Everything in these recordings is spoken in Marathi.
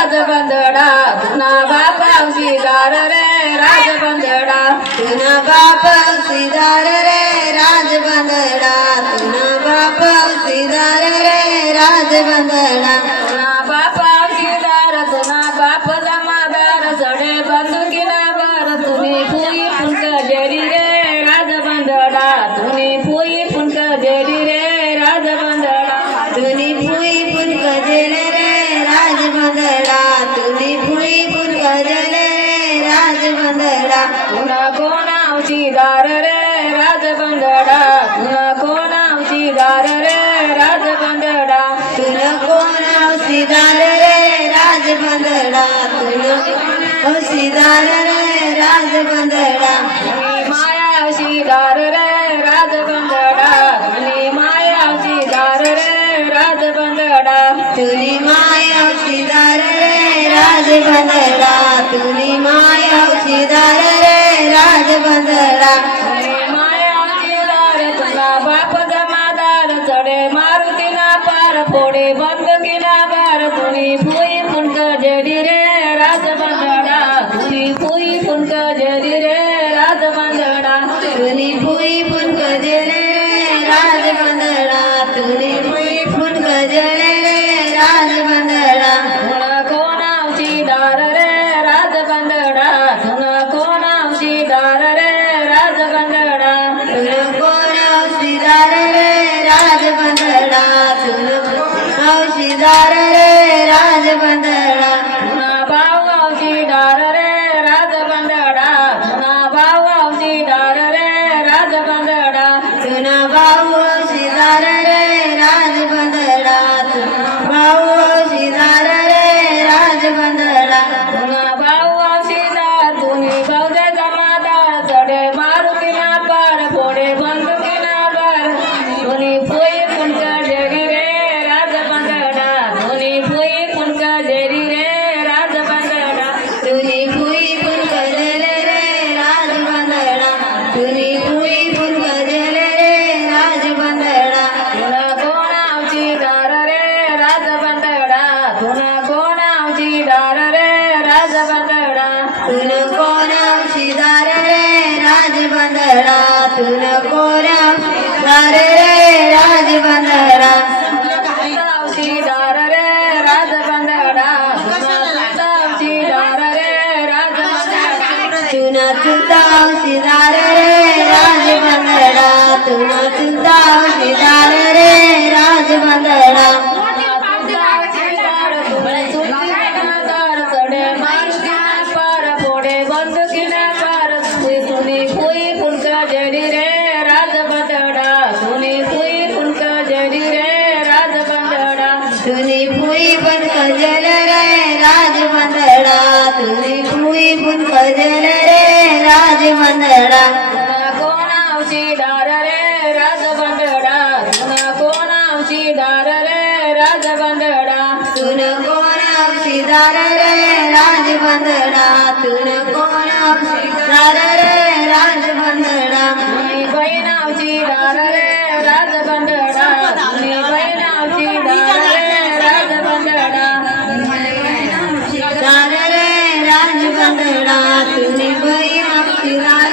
राजबंदडा तुना बाप औशीदार रे राजबंदडा तुना बाप औशीदार रे राजबंदडा तुना बाप औशीदार रे राजबंदडा तुना बाप औशीदार तुना बाप जमादार चढे बंदुकीना बर तुनी फुई फुंक जेरी रे राजबंदडा तुनी फुई फुंक जेरी रे राजबंदडा तुनी फुई फुंक जेरी रे राजबंदडा तुनी फुई फुंक जेरी रे राजबंदडा तुना कोण औशीदार रे राजबंदडा तुना कोण औशीदार रे राजबंदडा तुला कोण औशीदार रे राजबंदडा तुला औशीदार रे राजबंदडा माया औशीदार रे राजबंदडा तुनी माया औशीदार रे राजबंदडा तुनी माया औशीदार रे राजबंदडा तुनी माया औशीदार रे राजबंदडा माया औशीदार तुला बाप जमादार चढे मारुतीना पार फोडे बंदुकीना बार तुनी फुई फुंक जेरी रे राजबंदडा तुनी फुई फुंक जेरी रे राजबंदडा तुनी फुई फुंक जेरी रे राजबंदडा तुनी फुई फुंक जेरी रे राजबंदडा तुला कोण औशीदार रे राजबंदडा तुला कोण औशीदार रे राजबंदडा तुला कोण औशीदार रे राजबंदडा तुला औशीदार रे राजबंदडा तुना भाऊ औशीदार रे राजबंदडा तुना भाऊ औशीदार रे राजबंदडा तुना भाऊ औशीदार रे राजबंदडा तुना भाऊ औशीदार रे राजबंदडा तुना भाऊ औशीदार तुनी भाऊजे जमादार चढे मारुतीना पार फोडे बंदुकीना बार तुनी फुई फुंक जेरी रे राजबंदडा तुनी फुई फुंक जेरी रे राजबंदडा तुनी फुई फुंक जेरी रे राजबंदडा तुनी फुई फुंक जेरी रे राजबंदडा तुला कोण औशीदार रे राजबंदडा तुला कोण औशीदार रे राजबंदडा तुला कोण औशीदार रे राजबंदडा तुला कोण औशीदार रे राजबंदडा औशीदार रे राजबंदडा औशीदार रे राजबंदडा तुना तुझा औशीदार रे राजबंदडा तुना तुझा औशीदार रे राजबंदडा चढे मारुतीना पार फोडे बंदुकीना पार तुनी फुई फुंक जेरी रे राजबंदडा तुनी फुई फुंक जेरी रे राजबंदडा तुनी फुई फुंक जेरी रे राजबंदडा तुनी फुई फुंक जेरी रे राजबंदडा तुना कोण औशीदार रे राजबंदडा तुना कोण औशीदार रे राजबंदडा तुला कोण औशीदार रे राजबंदडा तुला कोण औशीदार रे राजबंदडा तुनी बहीण औशीदार रे राजबंदडा तुनी बहीण औशीदार रे राजबंदडा औशीदार रे राजबंदडा तुनी बहीण औशीदार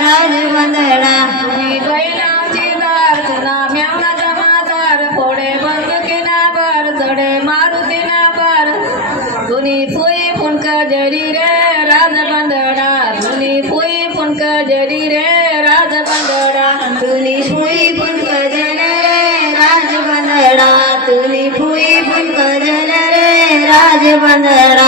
राजबंदडा तुनी बहीण औशीदार तुना म्यावना जमादार फोडे बंदुकीना बार चढे मारुतीना पार तुनी फुई फुंक जेरी रे राजबंदडा तुनी फुई फुंक जेरी रे राजबंदडा तुनी फुई फुंक जेरी रे राजबंदडा तुनी फुई फुंक जेरी रे राजबंदडा